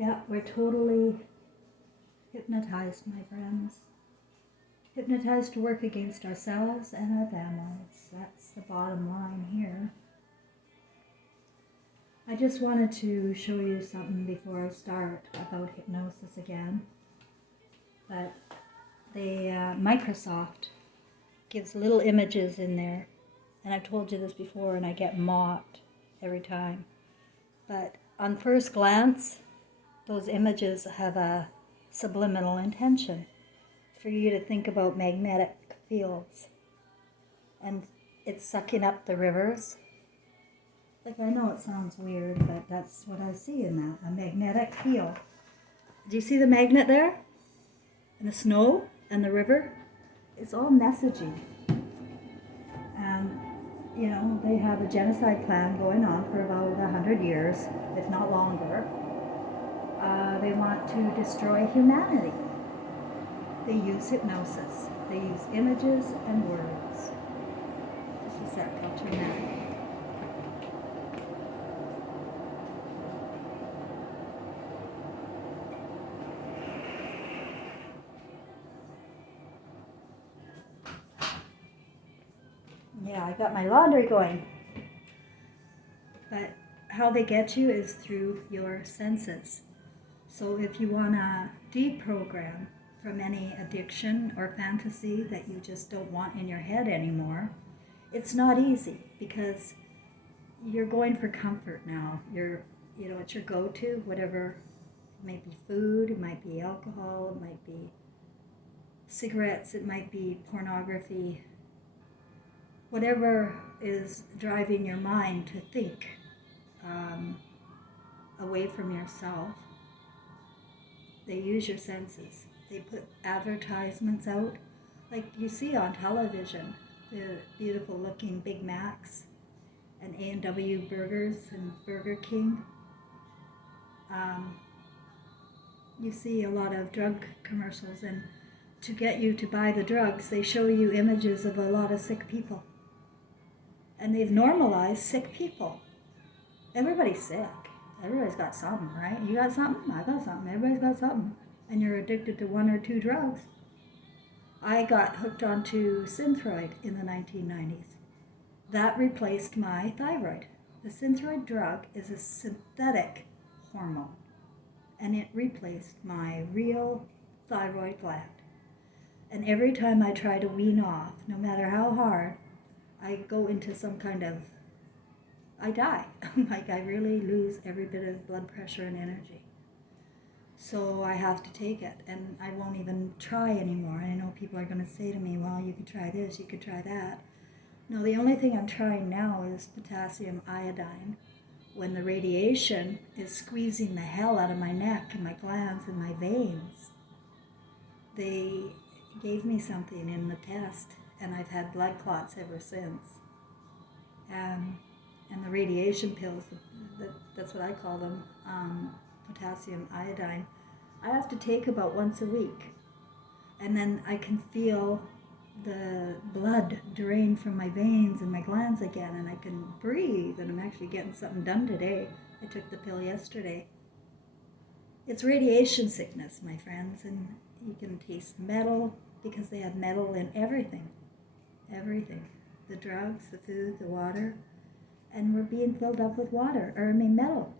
Yeah, we're totally hypnotized, my friends. Hypnotized to work against ourselves and our families. That's the bottom line here. I just wanted to show you something before I start about hypnosis again. But Microsoft gives little images in there. And I've told you this before, and I get mocked every time. But on first glance, those images have a subliminal intention for you to think about magnetic fields. And it's sucking up the rivers. Like, I know it sounds weird, but that's what I see in that, a magnetic field. Do you see the magnet there? And the snow and the river? It's all messaging. And, they have a genocide plan going on for about 100 years, if not longer. They want to destroy humanity. They use hypnosis. They use images and words. Just a sec, I'll turn that. Yeah, I got my laundry going. But how they get you is through your senses. So if you want to deprogram from any addiction or fantasy that you just don't want in your head anymore, it's not easy because you're going for comfort now. It's your go-to, whatever. It might be food, it might be alcohol, it might be cigarettes, it might be pornography. Whatever is driving your mind to think away from yourself, they use your senses. They put advertisements out, like you see on television, the beautiful looking Big Macs and A&W burgers and Burger King. You see a lot of drug commercials, and to get you to buy the drugs, they show you images of a lot of sick people. And they've normalized sick people. Everybody's sick. Everybody's got something, right? You got something? I got something. Everybody's got something. And you're addicted to one or two drugs. I got hooked onto Synthroid in the 1990s. That replaced my thyroid. The Synthroid drug is a synthetic hormone, and it replaced my real thyroid gland. And every time I try to wean off, no matter how hard, I go into some kind of, I die. Like, I really lose every bit of blood pressure and energy. So I have to take it, and I won't even try anymore. I know people are going to say to me, well, you could try this, you could try that. No, the only thing I'm trying now is potassium iodine. When the radiation is squeezing the hell out of my neck and my glands and my veins, they gave me something in the test, and I've had blood clots ever since. And the radiation pills, that's what I call them, potassium iodine, I have to take about once a week. And then I can feel the blood drain from my veins and my glands again, and I can breathe, and I'm actually getting something done today. I took the pill yesterday. It's radiation sickness, my friends, and you can taste metal because they have metal in everything. Everything. The drugs, the food, the water. And we're being filled up with metal.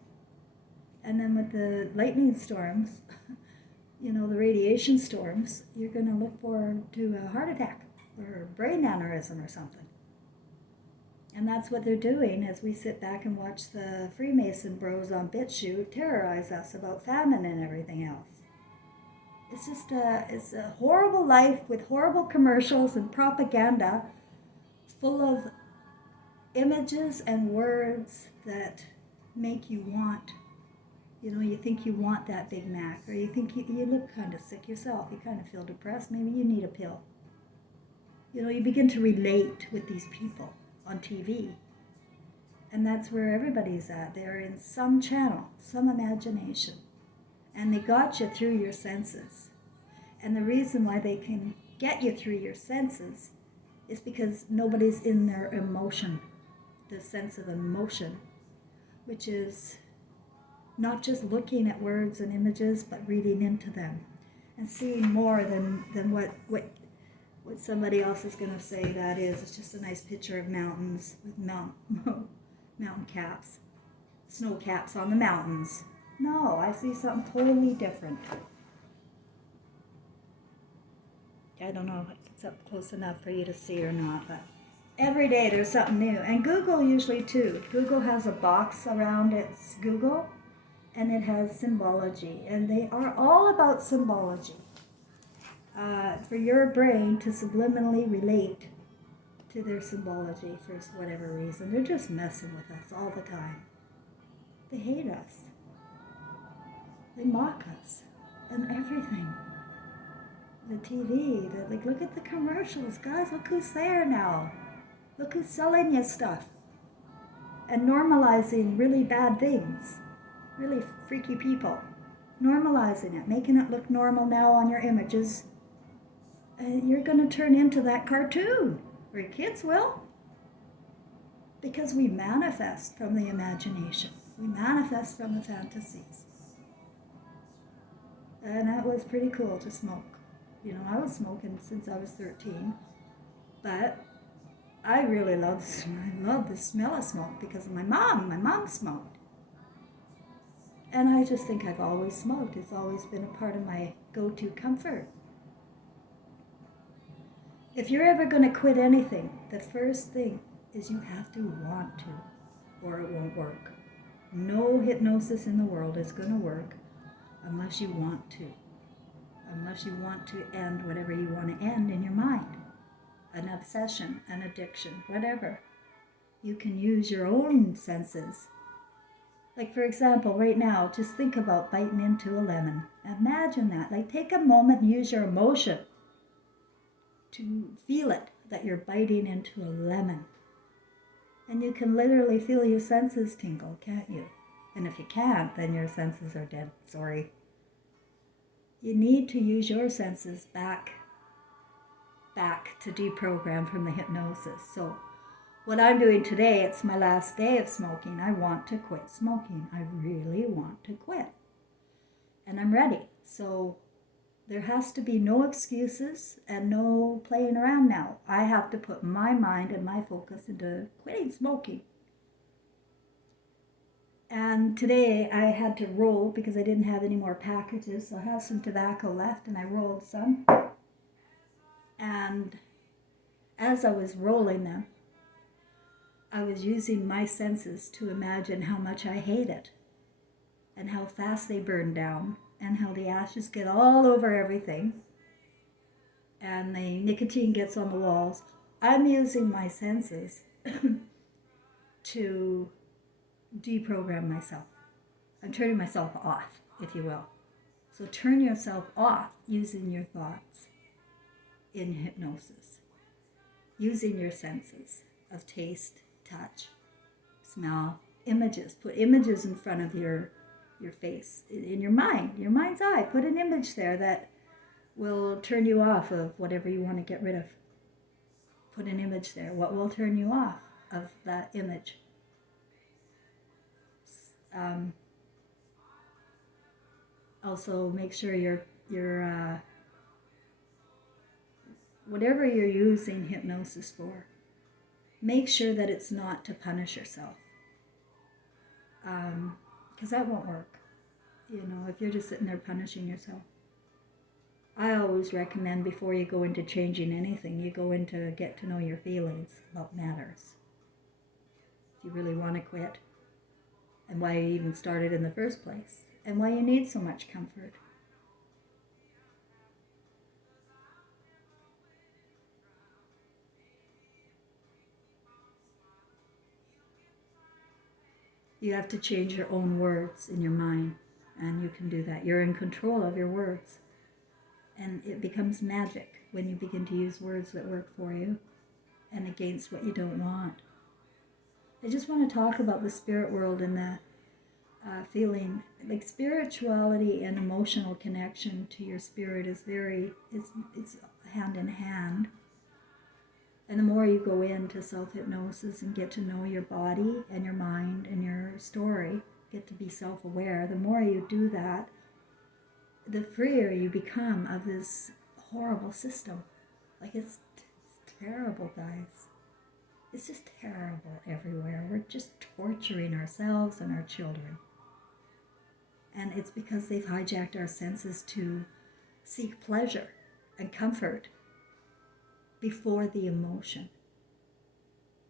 And then with the lightning storms, the radiation storms, you're going to look forward to a heart attack or a brain aneurysm or something. And that's what they're doing as we sit back and watch the Freemason bros on BitChute terrorize us about famine and everything else. It's just it's a horrible life with horrible commercials and propaganda full of images and words that make you want, you think you want that Big Mac, or you think you look kind of sick yourself, you kind of feel depressed, maybe you need a pill. You begin to relate with these people on TV. And that's where everybody's at. They're in some channel, some imagination. And they got you through your senses. And the reason why they can get you through your senses is because nobody's in their emotion, the sense of emotion, which is Not just looking at words and images, but reading into them and seeing more than what somebody else is going to say that is. It's just a nice picture of mountains with mountain caps, snow caps on the mountains. No, I see something totally different. I don't know if it's up close enough for you to see or not, but every day there's something new. And Google usually too. Google has a box around its Google, and it has symbology, and they are all about symbology. For your brain to subliminally relate to their symbology for whatever reason. They're just messing with us all the time. They hate us. They mock us and everything. The TV, like, look at the commercials. Guys, look who's there now. Look who's selling you stuff. And normalizing really bad things. Really freaky people. Normalizing it, making it look normal now on your images. And you're going to turn into that cartoon. Or your kids will. Because we manifest from the imagination. We manifest from the fantasies. And that was pretty cool to smoke. You know, I was smoking since I was 13. But I really love the smell of smoke because of my mom. My mom smoked. And I just think I've always smoked. It's always been a part of my go-to comfort. If you're ever going to quit anything, the first thing is you have to want to, or it won't work. No hypnosis in the world is going to work unless you want to. Unless you want to end whatever you want to end in your mind. An obsession, an addiction, whatever. You can use your own senses. Like, for example, right now, just think about biting into a lemon. Imagine that. Like, take a moment and use your emotion to feel it, that you're biting into a lemon. And you can literally feel your senses tingle, can't you? And if you can't, then your senses are dead. Sorry. You need to use your senses back to deprogram from the hypnosis. So what I'm doing today, it's my last day of smoking. I want to quit smoking. I really want to quit. And I'm ready. So there has to be no excuses and no playing around now. I have to put my mind and my focus into quitting smoking. And today I had to roll because I didn't have any more packages. So I have some tobacco left and I rolled some. And as I was rolling them, I was using my senses to imagine how much I hate it and how fast they burn down and how the ashes get all over everything and the nicotine gets on the walls. I'm using my senses to deprogram myself. I'm turning myself off, if you will. So turn yourself off using your thoughts in hypnosis. Using your senses of taste, touch, smell, images. Put images in front of your face, in your mind's eye. Put an image there that will turn you off of whatever you want to get rid of. Put an image there. What will turn you off of that image? Also, make sure your whatever you're using hypnosis for, make sure that it's not to punish yourself. Because that won't work. You know, if you're just sitting there punishing yourself. I always recommend before you go into changing anything, you go into get to know your feelings about matters. If you really want to quit, and why you even started in the first place, and why you need so much comfort. You have to change your own words in your mind, and you can do that. You're in control of your words. And it becomes magic when you begin to use words that work for you and against what you don't want. I just want to talk about the spirit world and the feeling, like spirituality and emotional connection to your spirit is it's hand in hand. And the more you go into self-hypnosis and get to know your body and your mind and your story, get to be self-aware, the more you do that, the freer you become of this horrible system. Like, it's terrible, guys. It's just terrible everywhere. We're just torturing ourselves and our children. And it's because they've hijacked our senses to seek pleasure and comfort before the emotion.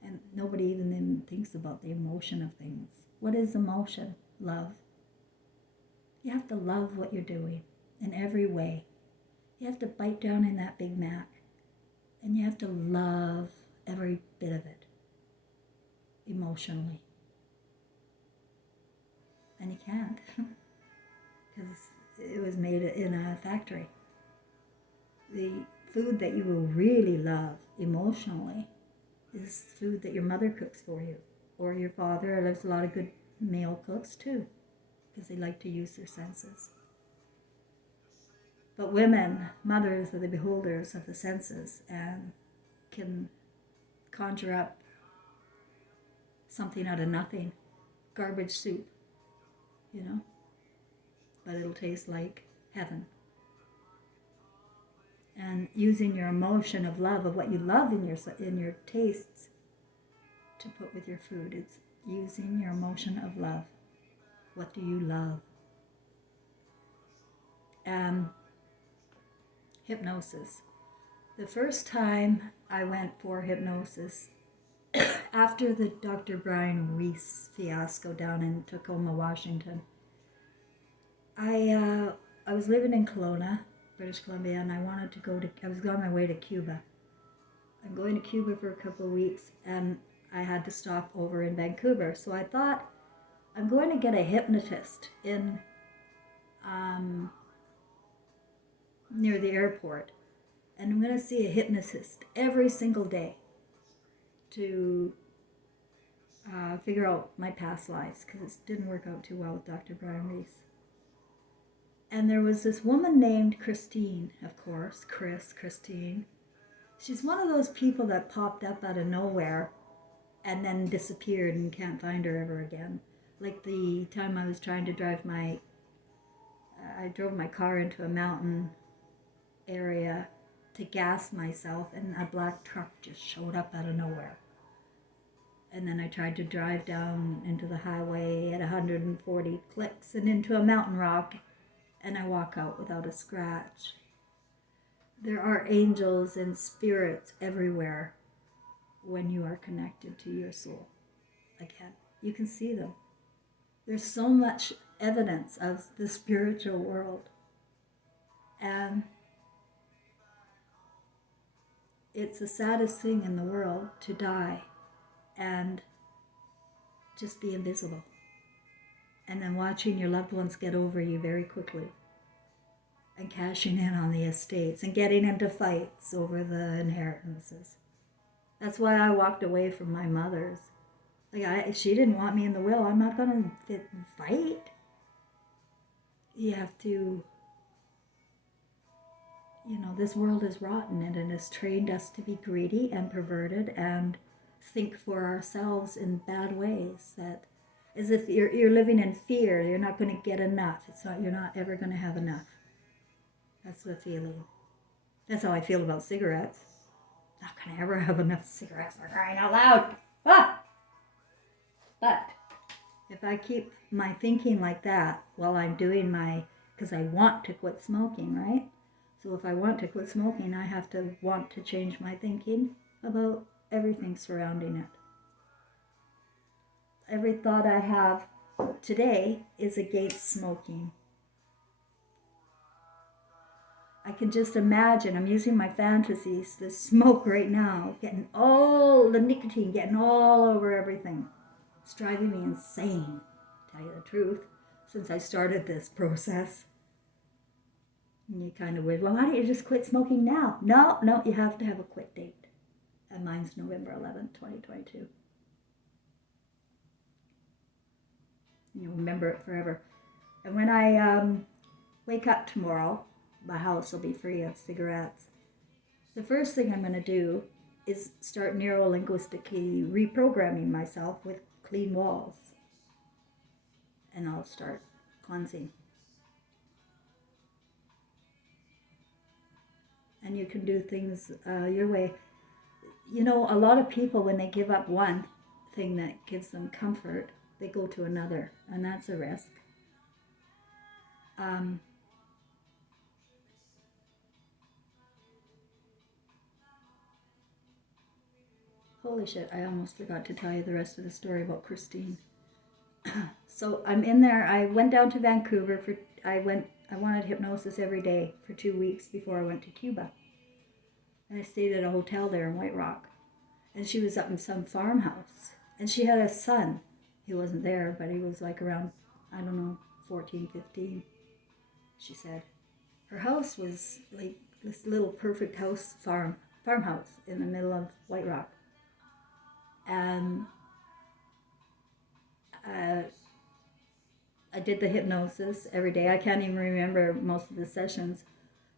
And nobody even thinks about the emotion of things. What is emotion? Love. You have to love what you're doing in every way. You have to bite down in that Big Mac. And you have to love every bit of it. Emotionally. And you can't. Because it was made in a factory. The food that you will really love emotionally is food that your mother cooks for you, or your father. There's a lot of good male cooks too, because they like to use their senses. But women, mothers, are the beholders of the senses and can conjure up something out of nothing, garbage soup, you know, but it'll taste like heaven. And using your emotion of love, of what you love in your tastes, to put with your food. It's using your emotion of love. What do you love? Hypnosis. The first time I went for hypnosis, after the Dr. Brian Weiss fiasco down in Tacoma, Washington, I was living in Kelowna, British Columbia, and I was on my way to Cuba. I'm going to Cuba for a couple of weeks, and I had to stop over in Vancouver. So I thought, I'm going to get a hypnotist in near the airport, and I'm going to see a hypnotist every single day to figure out my past lives, because it didn't work out too well with Dr. Brian Weiss. And there was this woman named Christine, of course, Christine. She's one of those people that popped up out of nowhere and then disappeared and can't find her ever again. Like the time I was trying to drive I drove my car into a mountain area to gas myself, and a black truck just showed up out of nowhere. And then I tried to drive down into the highway at 140 clicks and into a mountain rock, and I walk out without a scratch. There are angels and spirits everywhere when you are connected to your soul. Again, you can see them. There's so much evidence of the spiritual world. And it's the saddest thing in the world to die and just be invisible. And then watching your loved ones get over you very quickly, and cashing in on the estates and getting into fights over the inheritances. That's why I walked away from my mother's. She didn't want me in the will. I'm not going to fight. You have to, this world is rotten, and it has trained us to be greedy and perverted and think for ourselves in bad ways, that as if you're living in fear, you're not going to get enough. You're not ever going to have enough. That's the feeling. That's how I feel about cigarettes. Not going to ever have enough cigarettes, for crying out loud. Ah! But if I keep my thinking like that while I'm doing because I want to quit smoking, right? So if I want to quit smoking, I have to want to change my thinking about everything surrounding it. Every thought I have today is against smoking. I can just imagine, I'm using my fantasies, the smoke right now, getting all the nicotine, getting all over everything. It's driving me insane, to tell you the truth, since I started this process. And you kind of wish, well, why don't you just quit smoking now? No, you have to have a quit date. And mine's November 11th, 2022. You'll remember it forever. And when I wake up tomorrow, my house will be free of cigarettes. The first thing I'm going to do is start neuro-linguistically reprogramming myself with clean walls. and I'll start cleansing. And you can do things your way. You know, a lot of people, when they give up one thing that gives them comfort, they go to another, and that's a risk. Holy shit, I almost forgot to tell you the rest of the story about Christine. So I'm in there. I went down to Vancouver I wanted hypnosis every day for 2 weeks before I went to Cuba. And I stayed at a hotel there in White Rock. And she was up in some farmhouse. And she had a son. He wasn't there, but he was like around, I don't know, 14, 15, she said. Her house was like this little perfect farmhouse in the middle of White Rock. And I did the hypnosis every day. I can't even remember most of the sessions.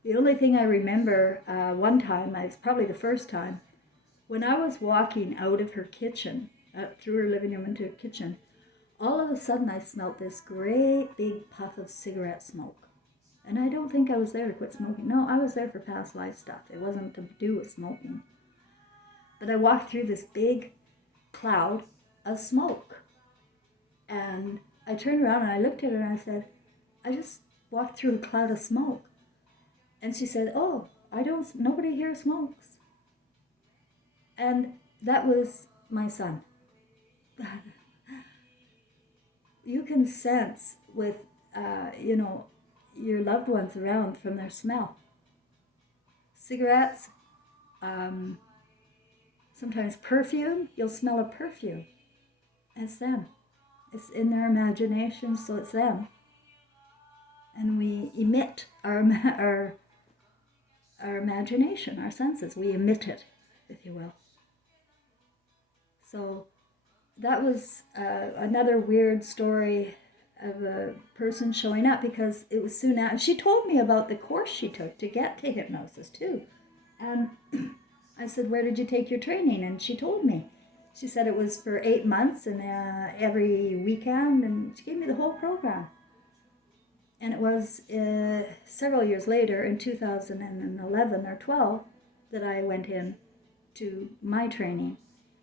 The only thing I remember, one time, it's probably the first time, when I was walking out of her kitchen, through her living room into her kitchen, all of a sudden I smelled this great big puff of cigarette smoke. And I don't think I was there to quit smoking. No, I was there for past life stuff. It wasn't to do with smoking. But I walked through this big cloud of smoke. And I turned around and I looked at her and I said, I just walked through a cloud of smoke. And she said, oh, nobody here smokes. And that was my son. You can sense with, your loved ones around from their smell. Cigarettes, sometimes perfume, you'll smell a perfume. It's them. It's in their imagination, so it's them. And we emit our imagination, our senses. We emit it, if you will. So that was another weird story of a person showing up, because it was soon after. She told me about the course she took to get to hypnosis too. And I said, where did you take your training? And she told me. She said it was for 8 months and every weekend, and she gave me the whole program. And it was several years later, in 2011 or 12, that I went in to my training.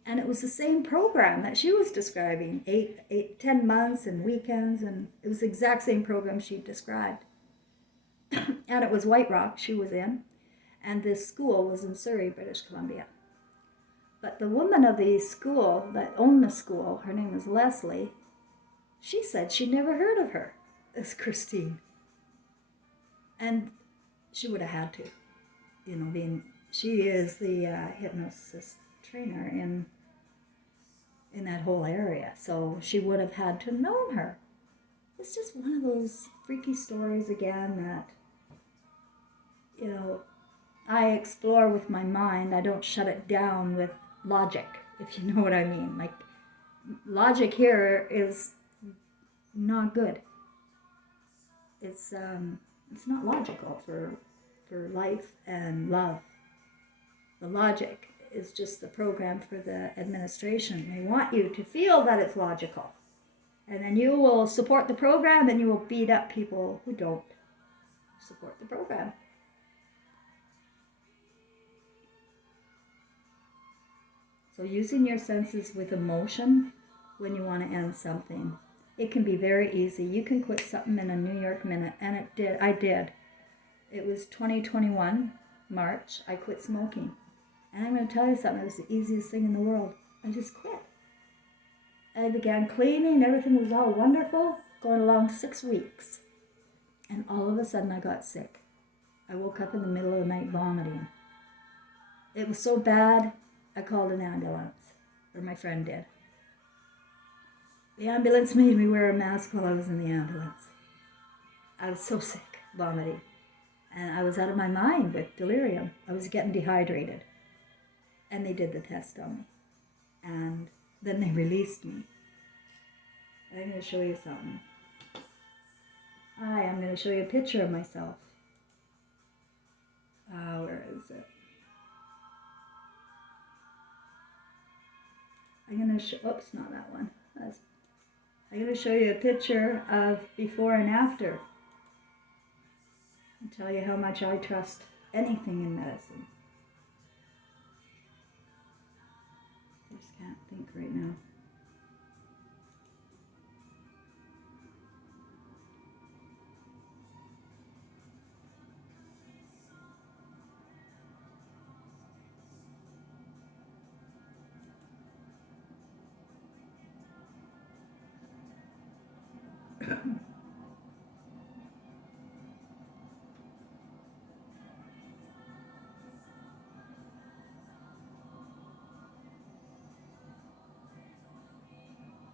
And it was the same program that she was describing, 10 months and weekends, and it was the exact same program she described. And it was White Rock she was in, and this school was in Surrey, British Columbia. But the woman of the school that owned the school, her name was Leslie, she said she'd never heard of her as Christine. And she would have had to, she is the hypnosis trainer in that whole area. So she would have had to know her. It's just one of those freaky stories again that, I explore with my mind. I don't shut it down with logic, if you know what I mean. Like, logic here is not good. It's not logical for life and love. The logic is just the program for the administration. They want you to feel that it's logical. And then you will support the program, and you will beat up people who don't support the program. So using your senses with emotion when you want to end something, it can be very easy. You can quit something in a New York minute, and I did. It was 2021, March, I quit smoking. And I'm going to tell you something, it was the easiest thing in the world. I just quit. I began cleaning, everything was all wonderful, going along 6 weeks. And all of a sudden I got sick. I woke up in the middle of the night vomiting. It was so bad, I called an ambulance, or my friend did. The ambulance made me wear a mask while I was in the ambulance. I was so sick, vomiting. And I was out of my mind with delirium. I was getting dehydrated. And they did the test on me. And then they released me. I'm going to show you something. I'm going to show you a picture of myself. Where is it? I'm going to show, oops, not that one. I'm going to show you a picture of before and after and tell you how much I trust anything in medicine. I just can't think right now.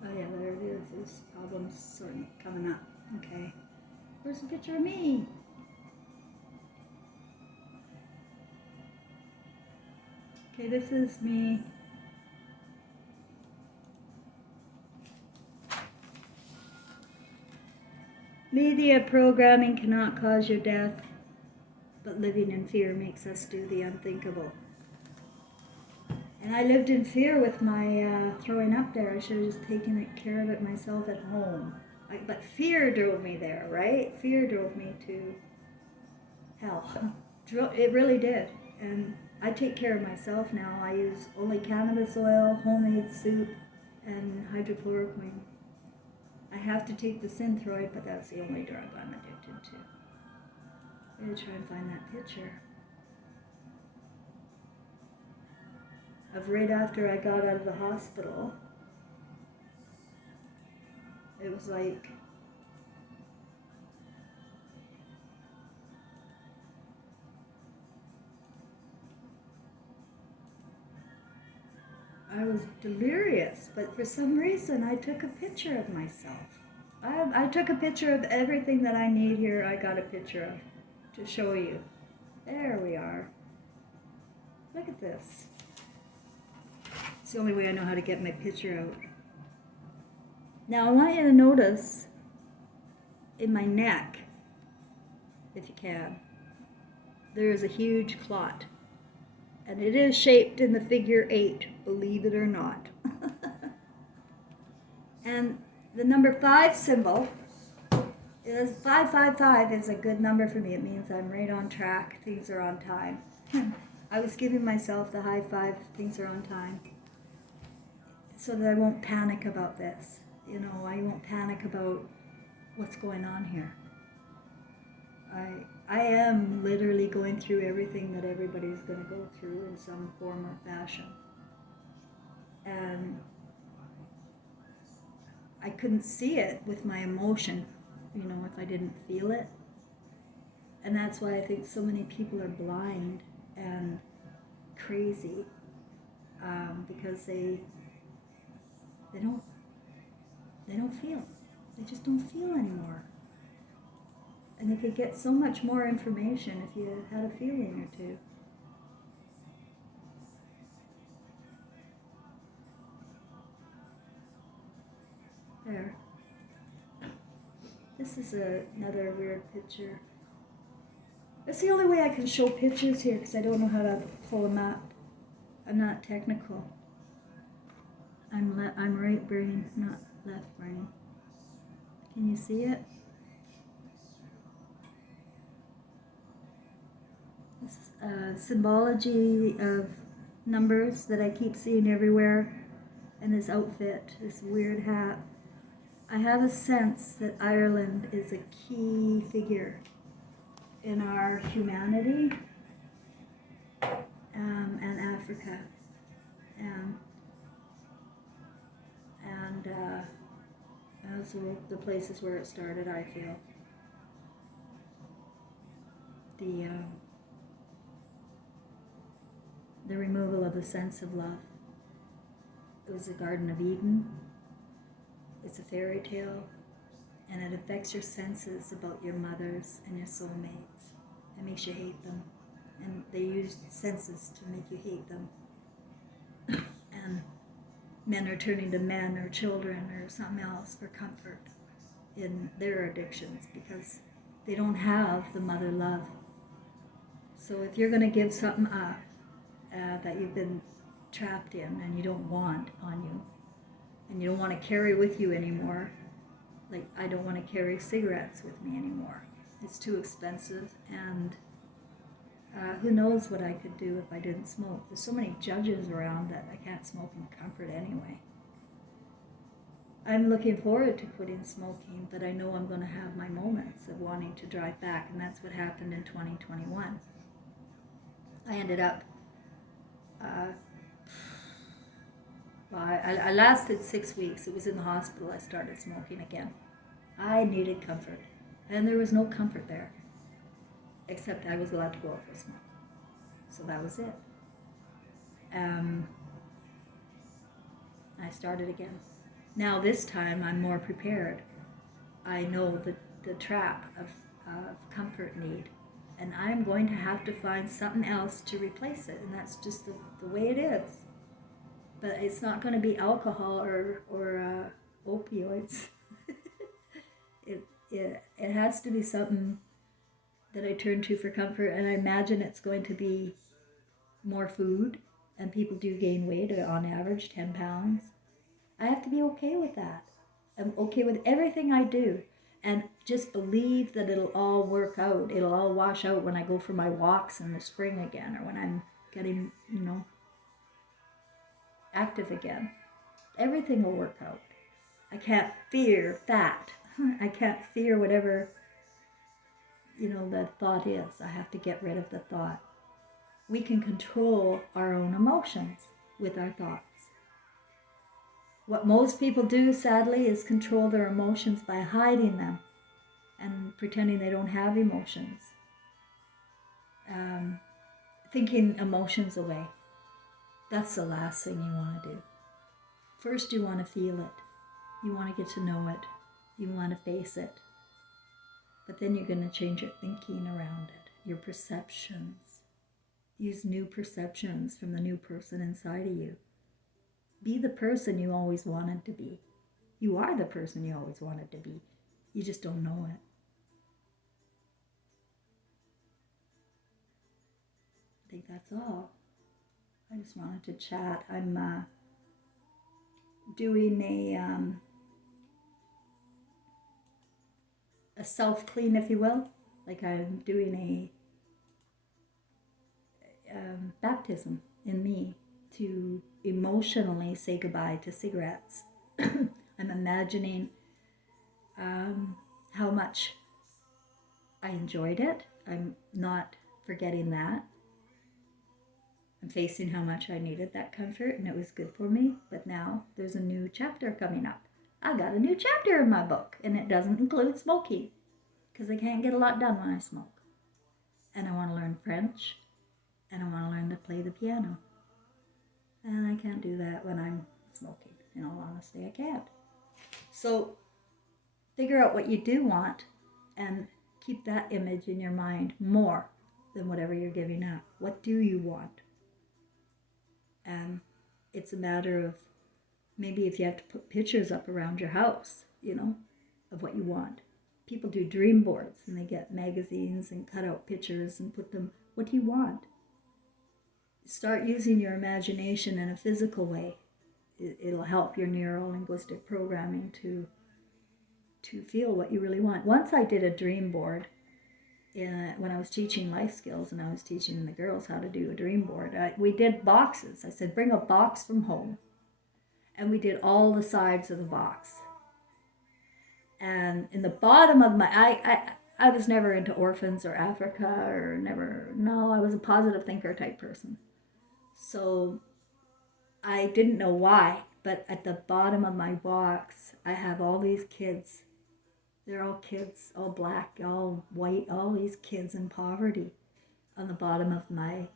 Oh yeah, there it is. There's problems sort of coming up. Okay. Where's a picture of me? Okay, this is me. Media programming cannot cause your death, but living in fear makes us do the unthinkable. And I lived in fear with my throwing up there. I should have just taken care of it myself at home. But fear drove me there, right? Fear drove me to hell. It really did. And I take care of myself now. I use only cannabis oil, homemade soup, and hydrochloroquine. I have to take the Synthroid, but that's the only drug I'm addicted to. I'm going to try and find that picture of right after I got out of the hospital. It was like I was delirious, but for some reason I took a picture of myself. I took a picture of everything that I need here. I got a picture of to show you. There we are. Look at this. It's the only way I know how to get my picture out. Now I want you to notice in my neck, if you can, there is a huge clot. And it is shaped in the figure 8, believe it or not. And the number 5 symbol is 555 is a good number for me. It means I'm right on track. Things are on time. I was giving myself the high five, things are on time, so that I won't panic about this. You know, I won't panic about what's going on here. I am literally going through everything that everybody's going to go through in some form or fashion. And I couldn't see it with my emotion, you know, if I didn't feel it. And that's why I think so many people are blind and crazy, because they don't feel. They just don't feel anymore. And they could get so much more information if you had a feeling or two. There. This is another weird picture. That's the only way I can show pictures here because I don't know how to pull them up. I'm not technical. I'm right brain, not left brain. Can you see it? This symbology of numbers that I keep seeing everywhere, and this outfit, this weird hat. I have a sense that Ireland is a key figure in our humanity, and Africa, and also the places where it started, I feel. The removal of the sense of love. It was the Garden of Eden. It's a fairy tale, and it affects your senses about your mothers and your soulmates. It makes you hate them, and they use senses to make you hate them. And men are turning to men or children or something else for comfort in their addictions because they don't have the mother love. So if you're going to give something up that you've been trapped in and you don't want on you, and you don't want to carry with you anymore, Like, I don't want to carry cigarettes with me anymore. It's too expensive, and who knows what I could do if I didn't smoke. There's so many judges around that I can't smoke in comfort anyway. I'm looking forward to quitting smoking, but I know I'm going to have my moments of wanting to drive back, and that's what happened in 2021. I ended up, I lasted 6 weeks. It was in the hospital I started smoking again. I needed comfort, and there was no comfort there, except I was allowed to go out for a smoke. So that was it. I started again. Now this time I'm more prepared. I know the trap of comfort need, and I'm going to have to find something else to replace it, and that's just the way it is. But it's not going to be alcohol or opioids. it has to be something that I turn to for comfort, and I imagine it's going to be more food, and people do gain weight, on average 10 pounds. I have to be okay with that. I'm okay with everything I do, and just believe that it'll all work out. It'll all wash out when I go for my walks in the spring again, or when I'm getting, active again. Everything will work out. I can't fear that. I can't fear whatever, that thought is. I have to get rid of the thought. We can control our own emotions with our thoughts. What most people do, sadly, is control their emotions by hiding them and pretending they don't have emotions. Thinking emotions away. That's the last thing you want to do. First, you want to feel it. You want to get to know it. You want to face it. But then you're going to change your thinking around it, your perceptions. Use new perceptions from the new person inside of you. Be the person you always wanted to be. You are the person you always wanted to be. You just don't know it. I think that's all. I just wanted to chat. I'm doing a self-clean, if you will. Like, I'm doing a baptism in me to emotionally say goodbye to cigarettes. I'm imagining how much I enjoyed it. I'm not forgetting that. I'm facing how much I needed that comfort, and it was good for me. But now there's a new chapter coming up. I got a new chapter in my book, and it doesn't include smoking, because I can't get a lot done when I smoke. And I want to learn French, and I want to learn to play the piano. And I can't do that when I'm smoking. In all honesty, I can't. So figure out what you do want and keep that image in your mind more than whatever you're giving up. What do you want? And it's a matter of maybe if you have to put pictures up around your house, of what you want. People do dream boards, and they get magazines and cut out pictures and put them, what do you want? Start using your imagination in a physical way. It'll help your neuro-linguistic programming to feel what you really want. Once I did a dream board when I was teaching life skills, and I was teaching the girls how to do a dream board. We did boxes. I said, bring a box from home. And we did all the sides of the box. And in the bottom of I was never into orphans or Africa I was a positive thinker type person. So I didn't know why, but at the bottom of my box, I have all these kids. They're all kids, all black, all white, all these kids in poverty on the bottom of my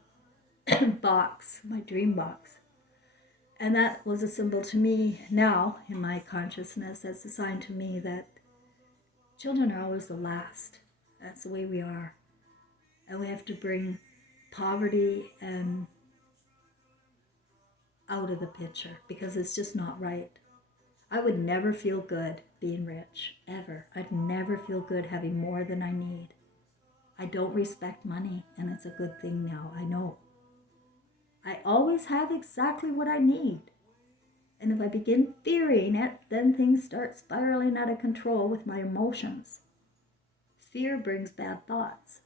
box, my dream box. And that was a symbol to me now in my consciousness. That's a sign to me that children are always the last. That's the way we are. And we have to bring poverty and out of the picture, because it's just not right. I would never feel good being rich, ever. I'd never feel good having more than I need. I don't respect money, and it's a good thing now, I know. I always have exactly what I need. And if I begin fearing it, then things start spiraling out of control with my emotions. Fear brings bad thoughts.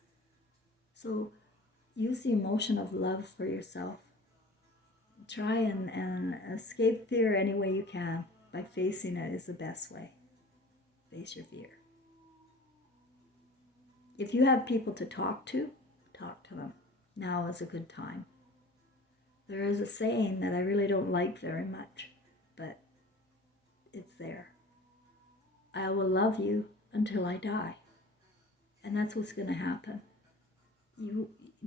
So use the emotion of love for yourself. Try and escape fear any way you can. By facing it is the best way. Face your fear. If you have people to talk to them. Now is a good time. There is a saying that I really don't like very much, but it's there. I will love you until I die. And that's what's going to happen.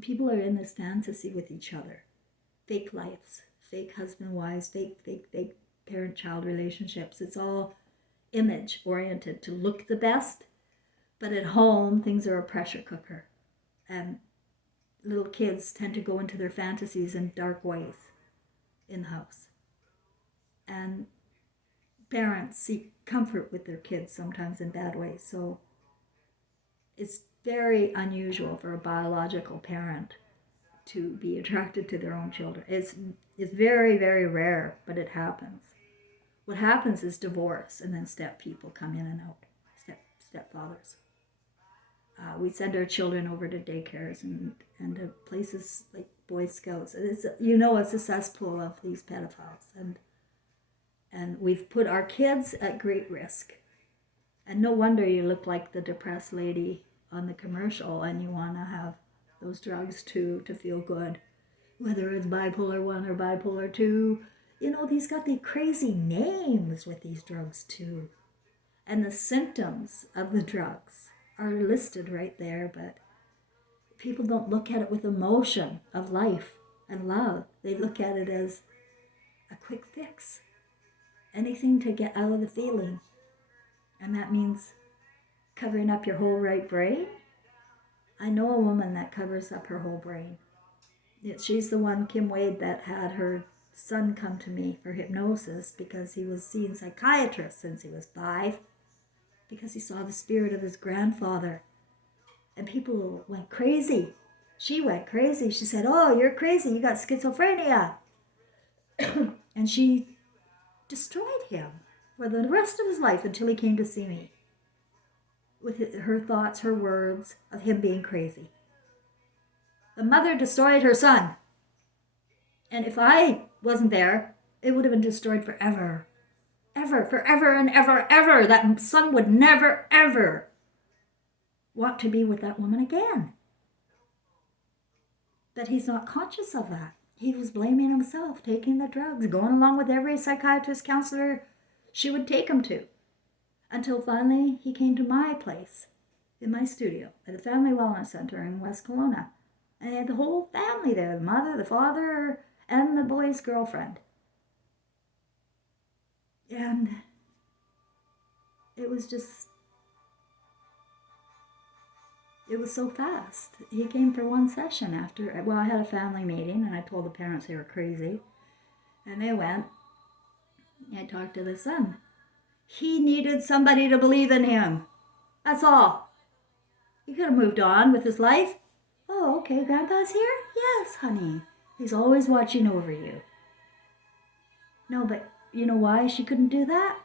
People are in this fantasy with each other. Fake lives, fake husband-wives, fake parent-child relationships. It's all image-oriented to look the best, but at home, things are a pressure cooker. And little kids tend to go into their fantasies in dark ways in the house. And parents seek comfort with their kids sometimes in bad ways. So it's very unusual for a biological parent to be attracted to their own children. It's very, very rare, but it happens. What happens is divorce, and then step people come in and out, stepfathers. We send our children over to daycares and to places like Boy Scouts. It's a cesspool of these pedophiles. And we've put our kids at great risk. And no wonder you look like the depressed lady on the commercial and you want to have those drugs too to feel good. Whether it's bipolar 1 or bipolar 2. These got the crazy names with these drugs too. And the symptoms of the drugs are listed right there, but people don't look at it with emotion of life and love. They look at it as a quick fix. Anything to get out of the feeling. And that means covering up your whole right brain. I know a woman that covers up her whole brain. She's the one, Kim Wade, that had her son come to me for hypnosis because he was seeing psychiatrists since he was 5 because he saw the spirit of his grandfather. And people went crazy. She went crazy. She said, "Oh, you're crazy. You got schizophrenia." And she destroyed him for the rest of his life until he came to see me with her thoughts, her words of him being crazy. The mother destroyed her son. And if I wasn't there, it would have been destroyed forever. Forever and ever. That son would never, ever want to be with that woman again. But he's not conscious of that. He was blaming himself, taking the drugs, going along with every psychiatrist, counselor she would take him to. Until finally he came to my place, in my studio, at the Family Wellness Center in West Kelowna. And he had the whole family there, the mother, the father, and the boy's girlfriend. And it was so fast. He came for one session after, I had a family meeting and I told the parents they were crazy. And they went. I talked to the son. He needed somebody to believe in him. That's all. He could have moved on with his life. "Oh, okay, Grandpa's here?" "Yes, honey. He's always watching over you." No, but you know why she couldn't do that?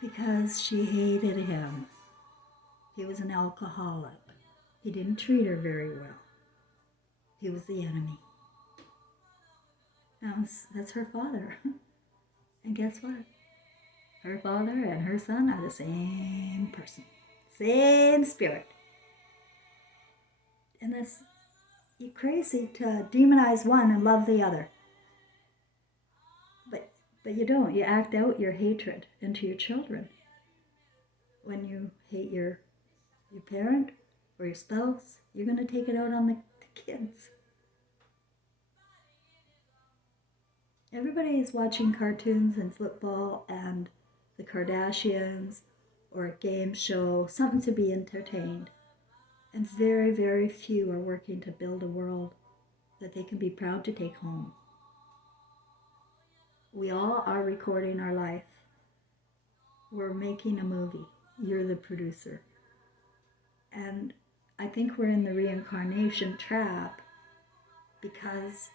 Because she hated him. He was an alcoholic. He didn't treat her very well. He was the enemy. That's her father. And guess what? Her father and her son are the same person. Same spirit. And you're crazy to demonize one and love the other. But you don't. You act out your hatred into your children. When you hate your parent or your spouse, you're going to take it out on the kids. Everybody is watching cartoons and football and the Kardashians or a game show, something to be entertained. And very, very few are working to build a world that they can be proud to take home. We all are recording our life. We're making a movie. You're the producer. And I think we're in the reincarnation trap because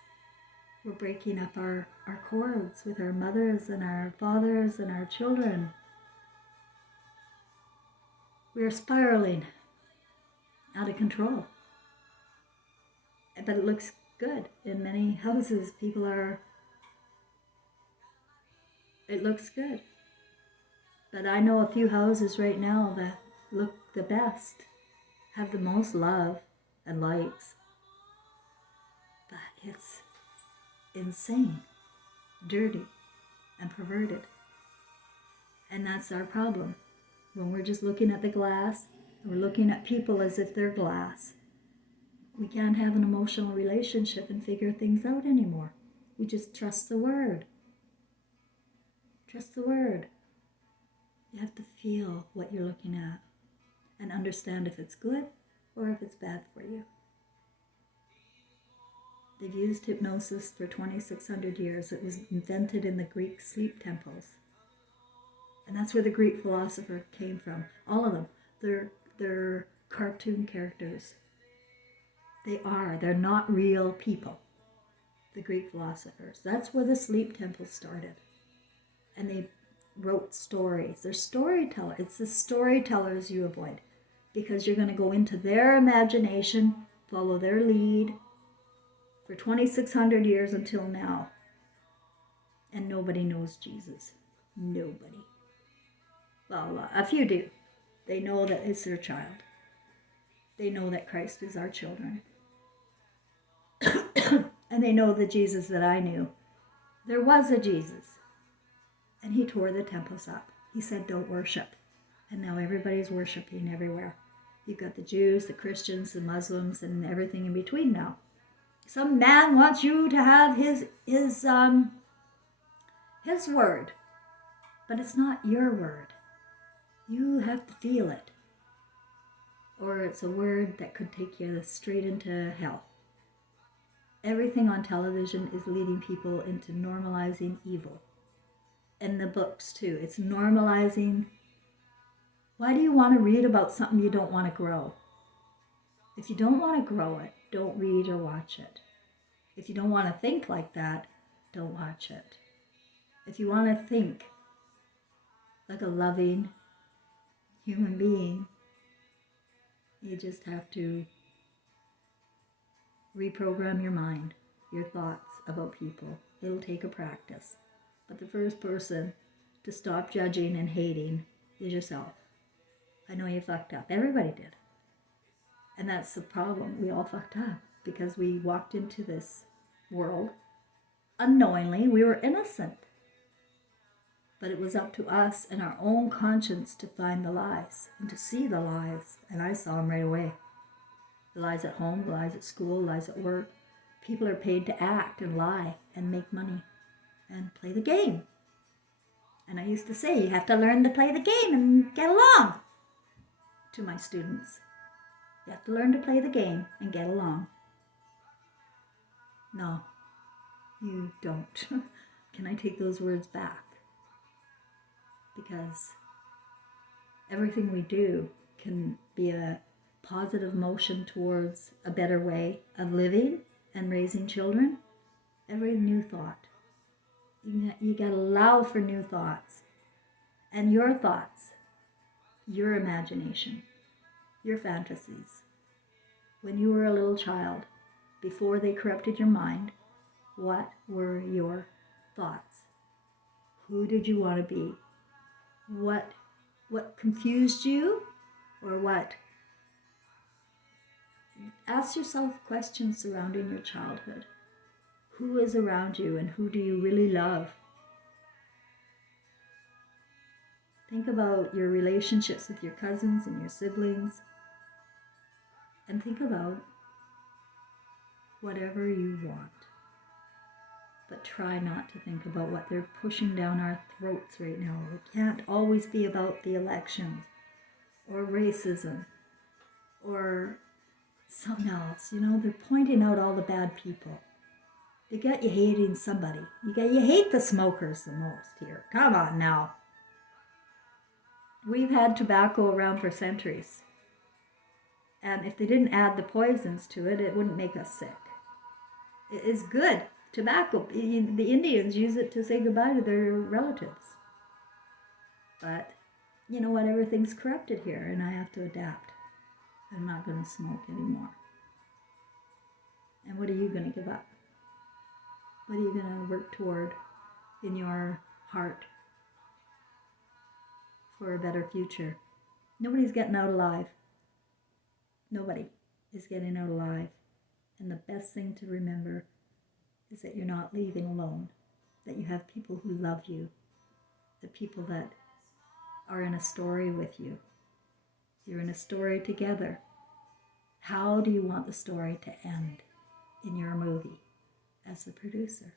We're breaking up our cords with our mothers and our fathers and our children. We're spiraling out of control. But it looks good. In many houses, it looks good. But I know a few houses right now that look the best, have the most love and lights. But it's insane, dirty, and perverted. And that's our problem. When we're just looking at the glass, we're looking at people as if they're glass. We can't have an emotional relationship and figure things out anymore. We just trust the word. Trust the word. You have to feel what you're looking at and understand if it's good or if it's bad for you. They've used hypnosis for 2,600 years. It was invented in the Greek sleep temples. And that's where the Greek philosopher came from. All of them. They're cartoon characters. They're not real people. The Greek philosophers. That's where the sleep temples started. And they wrote stories. They're storytellers. It's the storytellers you avoid. Because you're going to go into their imagination, follow their lead for 2,600 years until now. And nobody knows Jesus. Nobody. Well, a few do. They know that it's their child. They know that Christ is our children. And they know the Jesus that I knew. There was a Jesus. And he tore the temples up. He said, don't worship. And now everybody's worshiping everywhere. You've got the Jews, the Christians, the Muslims, and everything in between now. Some man wants you to have his word. But it's not your word. You have to feel it. Or it's a word that could take you straight into hell. Everything on television is leading people into normalizing evil. And the books too. It's normalizing. Why do you want to read about something you don't want to grow? If you don't want to grow it, don't read or watch it. If you don't want to think like that, don't watch it. If you want to think like a loving human being, you just have to reprogram your mind, your thoughts about people. It'll take a practice. But the first person to stop judging and hating is yourself. I know you fucked up. Everybody did. And that's the problem. We all fucked up because we walked into this world unknowingly. We were innocent. But it was up to us and our own conscience to find the lies and to see the lies. And I saw them right away. The lies at home, the lies at school, lies at work. People are paid to act and lie and make money and play the game. And I used to say, you have to learn to play the game and get along to my students. You have to learn to play the game and get along. No, you don't. Can I take those words back? Because everything we do can be a positive motion towards a better way of living and raising children. Every new thought. You got to allow for new thoughts. And your thoughts, your imagination, your fantasies. When you were a little child, before they corrupted your mind, what were your thoughts? Who did you want to be? What confused you? Or what? Ask yourself questions surrounding your childhood. Who is around you and who do you really love? Think about your relationships with your cousins and your siblings. And think about whatever you want. But try not to think about what they're pushing down our throats right now. It can't always be about the elections or racism or something else. They're pointing out all the bad people. They got you hating somebody. You hate the smokers the most here. Come on now. We've had tobacco around for centuries. And if they didn't add the poisons to it, it wouldn't make us sick. It is good tobacco. The Indians use it to say goodbye to their relatives. But you know what? Everything's corrupted here, and I have to adapt. I'm not going to smoke anymore. And what are you going to give up? What are you going to work toward in your heart for a better future? Nobody's getting out alive. Nobody is getting out alive. And the best thing to remember is that you're not leaving alone, that you have people who love you, the people that are in a story with you. You're in a story together. How do you want the story to end in your movie as the producer?